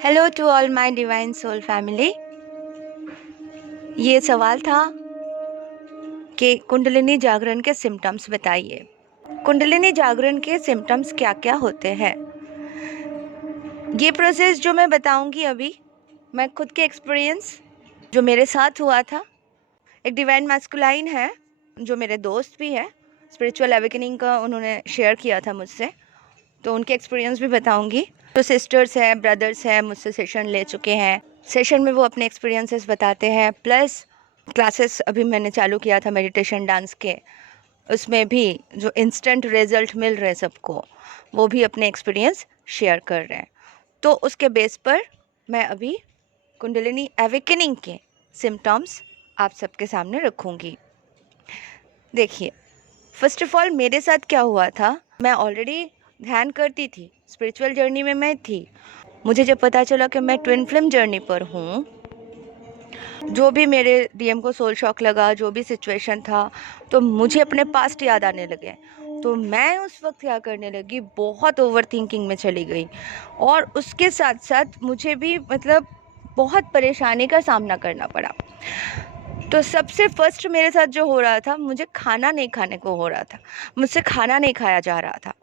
Hello to all my divine soul family. ये सवाल था कि कुंडलिनी जागरण के सिम्टम्स बताइए। कुंडलिनी जागरण के सिम्टम्स क्या क्या होते हैं? ये प्रोसेस जो मैं बताऊंगी अभी, मैं खुद के एक्सपीरियंस जो मेरे साथ हुआ था। एक डिवाइन मैस्कुलाइन है जो मेरे दोस्त भी है, स्पिरिचुअल अवेकनिंग का उन्होंने शेयर किया था मुझसे, तो उनके एक्सपीरियंस भी बताऊंगी। तो सिस्टर्स हैं, ब्रदर्स हैं, मुझसे सेशन ले चुके हैं। सेशन में वो अपने एक्सपीरियंसेस बताते हैं, प्लस क्लासेस अभी मैंने चालू किया था मेडिटेशन डांस के, उसमें भी जो इंस्टेंट रिजल्ट मिल रहे हैं सबको, वो भी अपने एक्सपीरियंस शेयर कर रहे हैं। तो उसके बेस पर मैं अभी कुंडलिनी अवेकनिंग के सिम्टम्स आप सबके सामने रखूंगी। देखिए, फर्स्ट ऑफ ऑल मेरे साथ क्या हुआ था, मैं ऑलरेडी ध्यान करती थी, स्पिरिचुअल जर्नी में मैं थी। मुझे जब पता चला कि मैं ट्विन फ्लेम जर्नी पर हूँ, जो भी मेरे डीएम को सोल शॉक लगा, जो भी सिचुएशन था, तो मुझे अपने पास्ट याद आने लगे। तो मैं उस वक्त क्या करने लगी, बहुत ओवर थिंकिंग में चली गई, और उसके साथ साथ मुझे भी बहुत परेशानी का सामना करना पड़ा। तो सबसे फर्स्ट मेरे साथ जो हो रहा था, मुझे खाना नहीं खाने को हो रहा था, मुझसे खाना नहीं खाया जा रहा था।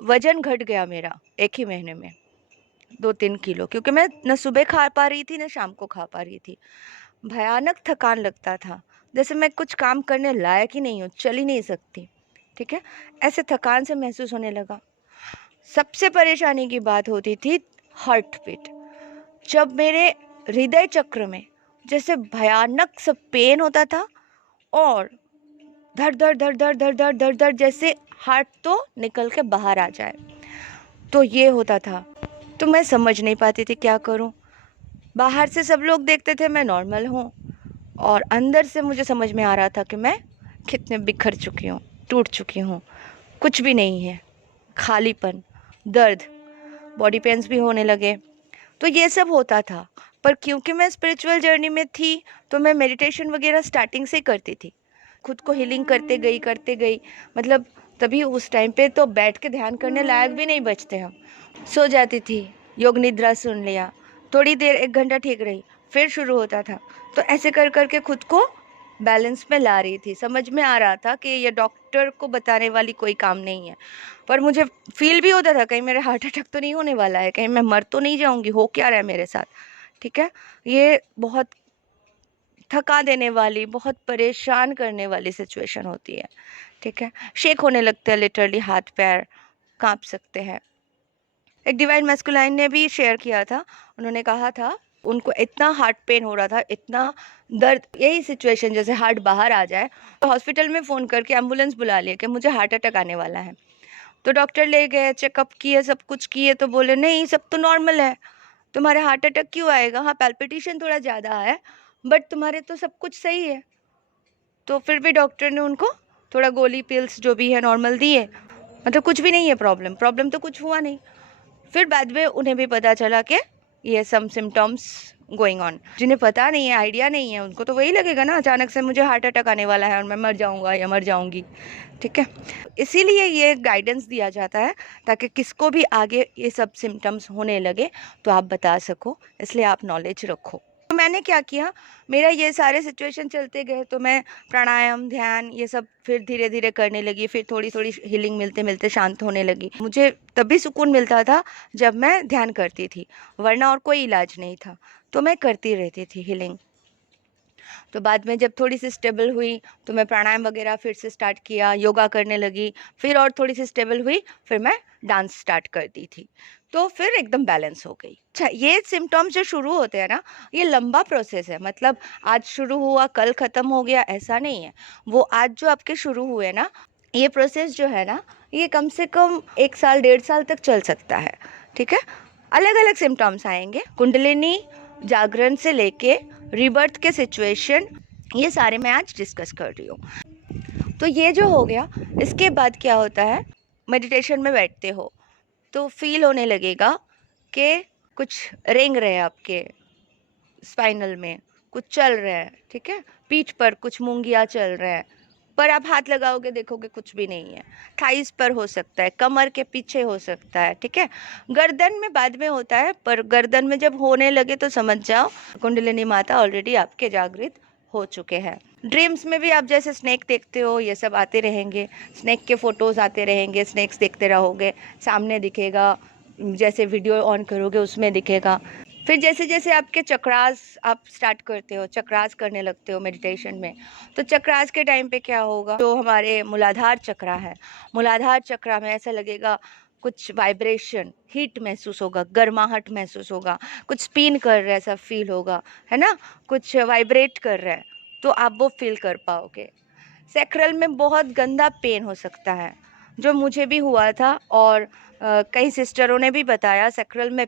वजन घट गया मेरा 1 ही महीने में 2-3 किलो, क्योंकि मैं न सुबह खा पा रही थी न शाम को खा पा रही थी। भयानक थकान लगता था, जैसे मैं कुछ काम करने लायक ही नहीं हूँ, चल ही नहीं सकती। ठीक है, ऐसे थकान से महसूस होने लगा। सबसे परेशानी की बात होती थी हार्ट बीट। जब मेरे हृदय चक्र में जैसे भयानक सा पेन होता था, और धड़ धड़ धड़ धड़ धड़ धड़ धड़ धड़, जैसे हार्ट तो निकल के बाहर आ जाए, तो ये होता था। तो मैं समझ नहीं पाती थी क्या करूं। बाहर से सब लोग देखते थे मैं नॉर्मल हूँ, और अंदर से मुझे समझ में आ रहा था कि मैं कितने बिखर चुकी हूँ, टूट चुकी हूँ, कुछ भी नहीं है, खालीपन, दर्द, बॉडी पेन्स भी होने लगे। तो ये सब होता था। पर क्योंकि मैं स्पिरिचुअल जर्नी में थी, तो मैं मेडिटेशन वगैरह स्टार्टिंग से करती थी, खुद को हीलिंग करते गई। मतलब तभी उस टाइम पे तो बैठ के ध्यान करने लायक भी नहीं बचते हम। सो जाती थी, योग निद्रा सुन लिया, थोड़ी देर 1 घंटा ठीक रही, फिर शुरू होता था। तो ऐसे कर करके खुद को बैलेंस में ला रही थी। समझ में आ रहा था कि ये डॉक्टर को बताने वाली कोई काम नहीं है, पर मुझे फील भी होता था कहीं मेरे हार्ट अटैक तो नहीं होने वाला है, कहीं मैं मर तो नहीं जाऊंगी, हो क्या रहा है मेरे साथ। ठीक है, ये बहुत थका देने वाली, बहुत परेशान करने वाली सिचुएशन होती है। ठीक है, शेक होने लगते हैं, लिटरली हाथ पैर कांप सकते हैं। एक डिवाइन मैस्कुलाइन ने भी शेयर किया था, उन्होंने कहा था उनको इतना हार्ट पेन हो रहा था, इतना दर्द, यही सिचुएशन जैसे हार्ट बाहर आ जाए, तो हॉस्पिटल में फ़ोन करके एम्बुलेंस बुला लिया कि मुझे हार्ट अटैक आने वाला है। तो डॉक्टर ले गए, चेकअप किए, सब कुछ किए, तो बोले नहीं, सब तो नॉर्मल है, तुम्हारे हार्ट अटैक क्यों आएगा, हाँ पैल्पिटेशन थोड़ा ज़्यादा है, बट तुम्हारे तो सब कुछ सही है। तो फिर भी डॉक्टर ने उनको थोड़ा गोली पिल्स जो भी है नॉर्मल दिए, मतलब कुछ भी नहीं है, प्रॉब्लम प्रॉब्लम तो कुछ हुआ नहीं। फिर बाद में उन्हें भी पता चला कि ये सम सिम्टम्स गोइंग ऑन। जिन्हें पता नहीं है, आइडिया नहीं है, उनको तो वही लगेगा ना अचानक से मुझे हार्ट अटैक आने वाला है और मैं मर जाऊंगा या मर जाऊंगी। ठीक है, इसीलिए ये गाइडेंस दिया जाता है, ताकि किसको भी आगे ये सब सिम्टम्स होने लगे तो आप बता सको, इसलिए आप नॉलेज रखो। तो मैंने क्या किया, मेरा ये सारे सिचुएशन चलते गए, तो मैं प्राणायाम, ध्यान, ये सब फिर धीरे धीरे करने लगी। फिर थोड़ी थोड़ी हीलिंग मिलते मिलते शांत होने लगी। मुझे तभी सुकून मिलता था जब मैं ध्यान करती थी, वरना और कोई इलाज नहीं था, तो मैं करती रहती थी हीलिंग। तो बाद में जब थोड़ी सी स्टेबल हुई, तो मैं प्राणायाम वगैरह फिर से स्टार्ट किया, योगा करने लगी। फिर और थोड़ी सी स्टेबल हुई, फिर मैं डांस स्टार्ट कर दी थी, तो फिर एकदम बैलेंस हो गई। अच्छा, ये सिम्टम्स जो शुरू होते हैं ना, ये लंबा प्रोसेस है। मतलब आज शुरू हुआ कल ख़त्म हो गया, ऐसा नहीं है। वो आज जो आपके शुरू हुए ना, ये प्रोसेस जो है ना, ये कम से कम 1 साल 1.5 साल तक चल सकता है। ठीक है, अलग अलग सिम्टम्स आएंगे, कुंडलिनी जागरण से लेके रिबर्थ के सिचुएशन, ये सारे मैं आज डिस्कस कर रही हूँ। तो ये जो हो गया, इसके बाद क्या होता है, मेडिटेशन में बैठते हो तो फील होने लगेगा कि कुछ रेंग रहे हैं आपके स्पाइनल में, कुछ चल रहा है। ठीक है, पीठ पर कुछ मूंगिया चल रहे हैं, पर आप हाथ लगाओगे देखोगे कुछ भी नहीं है। थाइस पर हो सकता है, कमर के पीछे हो सकता है, ठीक है। गर्दन में बाद में होता है, पर गर्दन में जब होने लगे तो समझ जाओ कुंडलिनी माता ऑलरेडी आपके जागृत हो चुके हैं। ड्रीम्स में भी आप जैसे स्नेक देखते हो, ये सब आते रहेंगे, स्नेक के फोटोज आते रहेंगे, स्नेक्स देखते रहोगे, सामने दिखेगा, जैसे वीडियो ऑन करोगे उसमें दिखेगा। फिर जैसे जैसे आपके चक्रास आप स्टार्ट करते हो, चक्रास करने लगते हो मेडिटेशन में, तो चक्रास के टाइम पे क्या होगा, जो हमारे मूलाधार चक्रा है, मूलाधार चक्रा में ऐसा लगेगा कुछ वाइब्रेशन, हीट महसूस होगा, गर्माहट महसूस होगा, कुछ स्पिन कर रहा है ऐसा फील होगा, है ना, कुछ वाइब्रेट कर रहा है, तो आप वो फील कर पाओगे। सैक्रल में बहुत गंदा पेन हो सकता है, जो मुझे भी हुआ था और कई सिस्टरों ने भी बताया। सैक्रल में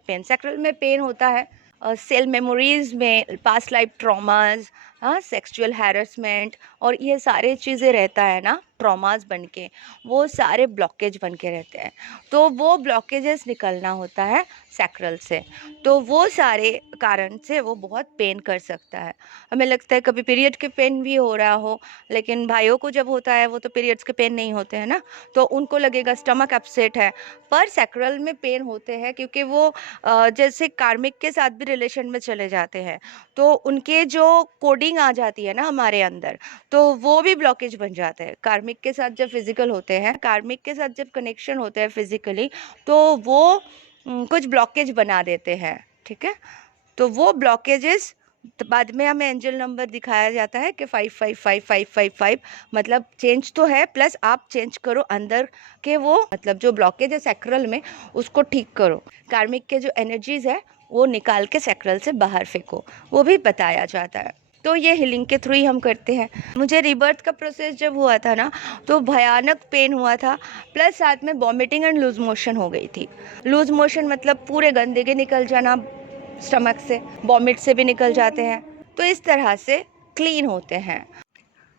पेन होता है सेल मेमोरीज में, पास्ट लाइफ ट्रॉमाज, हाँ, सेक्सुअल हैरेसमेंट और ये सारे चीज़ें रहता है ना, ट्रॉमाज बन के, वो सारे ब्लॉकेज बन के रहते हैं। तो वो ब्लॉकेजेस निकलना होता है सैक्रल से, तो वो सारे कारण से वो बहुत पेन कर सकता है। हमें लगता है कभी पीरियड के पेन भी हो रहा हो, लेकिन भाइयों को जब होता है वो तो पीरियड्स के पेन नहीं होते हैं ना, तो उनको लगेगा स्टमक अपसेट है। पर सैक्रल में पेन होते हैं क्योंकि वो जैसे कार्मिक के साथ भी रिलेशन में चले जाते हैं, तो उनके जो कोडिंग आ जाती है ना हमारे अंदर, तो वो भी ब्लॉकेज बन जाते हैं। कार्मिक के साथ जब फिजिकल होते हैं, कार्मिक के साथ जब कनेक्शन होते हैं फिजिकली, तो वो कुछ ब्लॉकेज बना देते हैं, ठीक है। तो वो ब्लॉकेजेस तो बाद में हमें एंजल नंबर दिखाया जाता है कि 555555, मतलब चेंज तो है, प्लस आप चेंज करो अंदर के वो, मतलब जो ब्लॉकेज है सैक्रल में उसको ठीक करो, कार्मिक के जो एनर्जीज है वो निकाल के सैक्रल से बाहर फेंको, वो भी बताया जाता है। तो ये हीलिंग के थ्रू ही हम करते हैं। मुझे रिबर्थ का प्रोसेस जब हुआ था ना, तो भयानक पेन हुआ था, प्लस साथ में वॉमिटिंग एंड लूज मोशन हो गई थी। लूज मोशन मतलब पूरे गंदगी निकल जाना स्टमक से, वॉमिट से भी निकल जाते हैं, तो इस तरह से क्लीन होते हैं।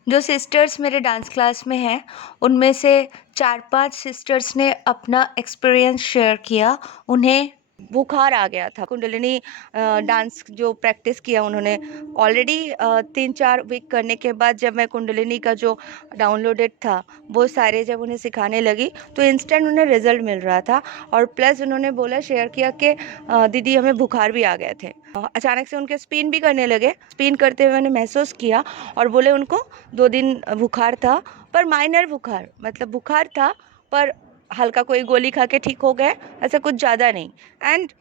जो सिस्टर्स मेरे डांस क्लास में हैं, उनमें से 4-5 सिस्टर्स ने अपना एक्सपीरियंस शेयर किया। उन्हें बुखार आ गया था, कुंडलिनी डांस जो प्रैक्टिस किया उन्होंने ऑलरेडी 3-4 वीक करने के बाद, जब मैं कुंडलिनी का जो डाउनलोडेड था वो सारे जब उन्हें सिखाने लगी, तो इंस्टेंट उन्हें रिजल्ट मिल रहा था। और प्लस उन्होंने बोला, शेयर किया कि दीदी हमें बुखार भी आ गए थे। अचानक से उनके स्पिन भी करने लगे, स्पिन करते हुए मैंने महसूस किया, और बोले उनको 2 दिन बुखार था, पर माइनर बुखार, मतलब बुखार था पर हल्का कोई गोली खा के ठीक हो गए, ऐसा कुछ ज़्यादा नहीं। एंड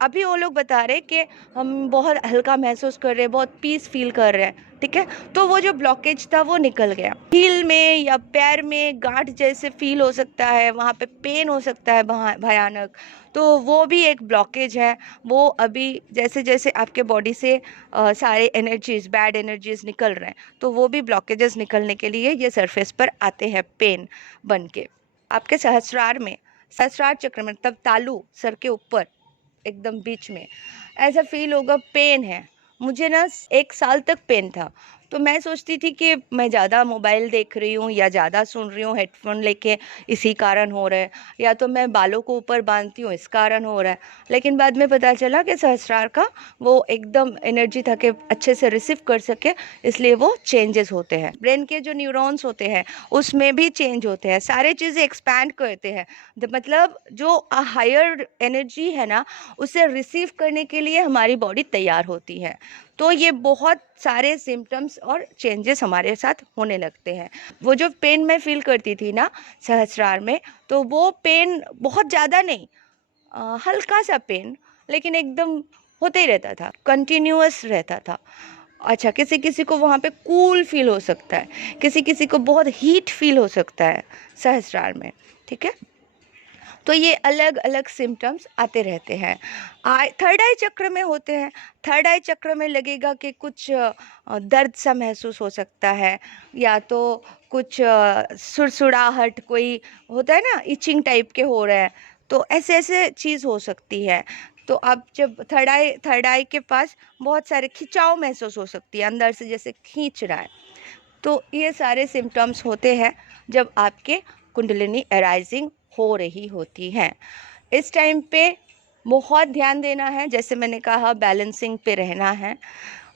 अभी वो लोग बता रहे कि हम बहुत हल्का महसूस कर रहे हैं, बहुत पीस फील कर रहे हैं, ठीक है। तो वो जो ब्लॉकेज था वो निकल गया। हील में या पैर में गांठ जैसे फील हो सकता है, वहाँ पे पेन हो सकता है भयानक, तो वो भी एक ब्लॉकेज है। वो अभी जैसे जैसे आपके बॉडी से सारे एनर्जीज, बैड एनर्जीज निकल रहे हैं, तो वो भी ब्लॉकेजेस निकलने के लिए ये सरफेस पर आते हैं पेन बन के। आपके सहस्रार में, सहस्रार चक्र में, तब तालू सर के ऊपर एकदम बीच में ऐसा फील होगा पेन है। मुझे ना 1 साल तक पेन था, तो मैं सोचती थी कि मैं ज़्यादा मोबाइल देख रही हूँ या ज़्यादा सुन रही हूँ हेडफोन लेके, इसी कारण हो रहा है, या तो मैं बालों को ऊपर बांधती हूँ इस कारण हो रहा है। लेकिन बाद में पता चला कि सहस्रार का वो एकदम एनर्जी था कि अच्छे से रिसीव कर सके, इसलिए वो चेंजेस होते हैं। ब्रेन के जो न्यूरॉन्स होते हैं उसमें भी चेंज होते हैं, सारे चीज़ें एक्सपैंड करते हैं। मतलब जो हायर एनर्जी है ना, उसे रिसीव करने के लिए हमारी बॉडी तैयार होती है। तो ये बहुत सारे सिम्टम्स और चेंजेस हमारे साथ होने लगते हैं। वो जो पेन मैं फील करती थी ना सहस्रार में, तो वो पेन बहुत ज़्यादा नहीं, हल्का सा पेन, लेकिन एकदम होते ही रहता था, कंटिन्यूअस रहता था। अच्छा, किसी किसी को वहाँ पे कूल फील हो सकता है, किसी किसी को बहुत हीट फील हो सकता है सहस्रार में, ठीक है। तो ये अलग अलग सिम्टम्स आते रहते हैं। थर्ड आई चक्र में होते हैं। थर्ड आई चक्र में लगेगा कि कुछ दर्द सा महसूस हो सकता है, या तो कुछ सुड़सुड़ाहट, कोई होता है ना इचिंग टाइप के हो रहे हैं, तो ऐसे ऐसे चीज़ हो सकती है। तो आप जब थर्ड आई के पास बहुत सारे खिंचाव महसूस हो सकती है, अंदर से जैसे खींच रहा है, तो ये सारे सिम्टम्स होते हैं जब आपके कुंडलिनी अराइजिंग हो रही होती है। इस टाइम पे बहुत ध्यान देना है, जैसे मैंने कहा बैलेंसिंग पे रहना है,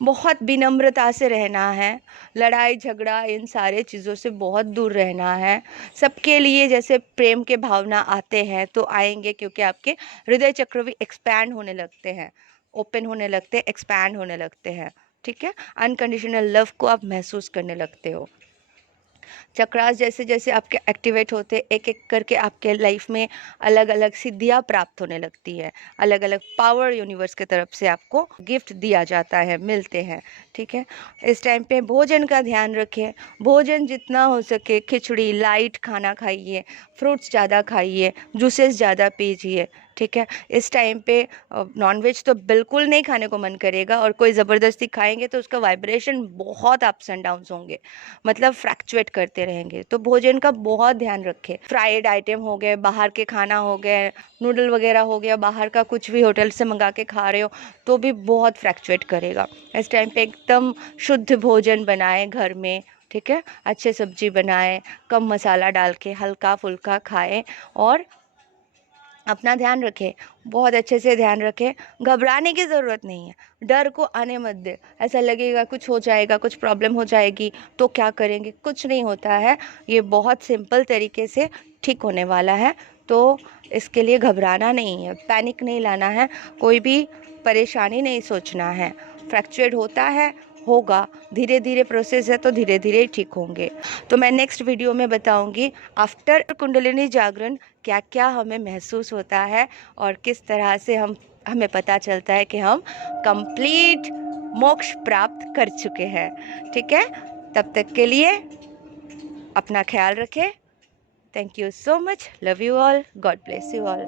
बहुत विनम्रता से रहना है, लड़ाई झगड़ा इन सारे चीज़ों से बहुत दूर रहना है। सबके लिए जैसे प्रेम के भावना आते हैं तो आएंगे, क्योंकि आपके हृदय चक्र भी एक्सपैंड होने लगते हैं, ओपन होने लगते हैं, एक्सपैंड होने लगते हैं। ठीक है, अनकंडीशनल लव को आप महसूस करने लगते हो। चक्रास जैसे जैसे आपके एक्टिवेट होते, एक एक करके आपके लाइफ में अलग अलग सिद्धियाँ प्राप्त होने लगती है, अलग अलग पावर यूनिवर्स की तरफ से आपको गिफ्ट दिया जाता है, मिलते हैं। ठीक है, इस टाइम पे भोजन का ध्यान रखें, भोजन जितना हो सके खिचड़ी लाइट खाना खाइए, फ्रूट्स ज़्यादा खाइए, जूसेस ज़्यादा पीजिए। ठीक है, इस टाइम पे नॉनवेज तो बिल्कुल नहीं खाने को मन करेगा, और कोई ज़बरदस्ती खाएंगे तो उसका वाइब्रेशन बहुत अप्स एंड डाउन्स होंगे, मतलब फ्रैक्चुएट करते रहेंगे। तो भोजन का बहुत ध्यान रखें। फ्राइड आइटम हो गए, बाहर के खाना हो गए, नूडल वगैरह हो गया, बाहर का कुछ भी होटल से मंगा के खा रहे हो तो भी बहुत फ्रैक्चुएट करेगा। इस टाइम पे एकदम शुद्ध भोजन बनाएं घर में। ठीक है, अच्छे सब्जी बनाएं, कम मसाला डाल के हल्का फुल्का खाएं, और अपना ध्यान रखें, बहुत अच्छे से ध्यान रखें। घबराने की ज़रूरत नहीं है, डर को आने मत दे। ऐसा लगेगा कुछ हो जाएगा, कुछ प्रॉब्लम हो जाएगी तो क्या करेंगे, कुछ नहीं होता है, ये बहुत सिंपल तरीके से ठीक होने वाला है। तो इसके लिए घबराना नहीं है, पैनिक नहीं लाना है, कोई भी परेशानी नहीं सोचना है। फ्रैक्चर होता है, होगा, धीरे धीरे प्रोसेस है तो धीरे धीरे ठीक होंगे। तो मैं नेक्स्ट वीडियो में बताऊंगी आफ्टर कुंडलिनी जागरण क्या क्या हमें महसूस होता है, और किस तरह से हमें पता चलता है कि हम कंप्लीट मोक्ष प्राप्त कर चुके हैं। ठीक है, तब तक के लिए अपना ख्याल रखें। Thank you so much, love you all, God bless you all.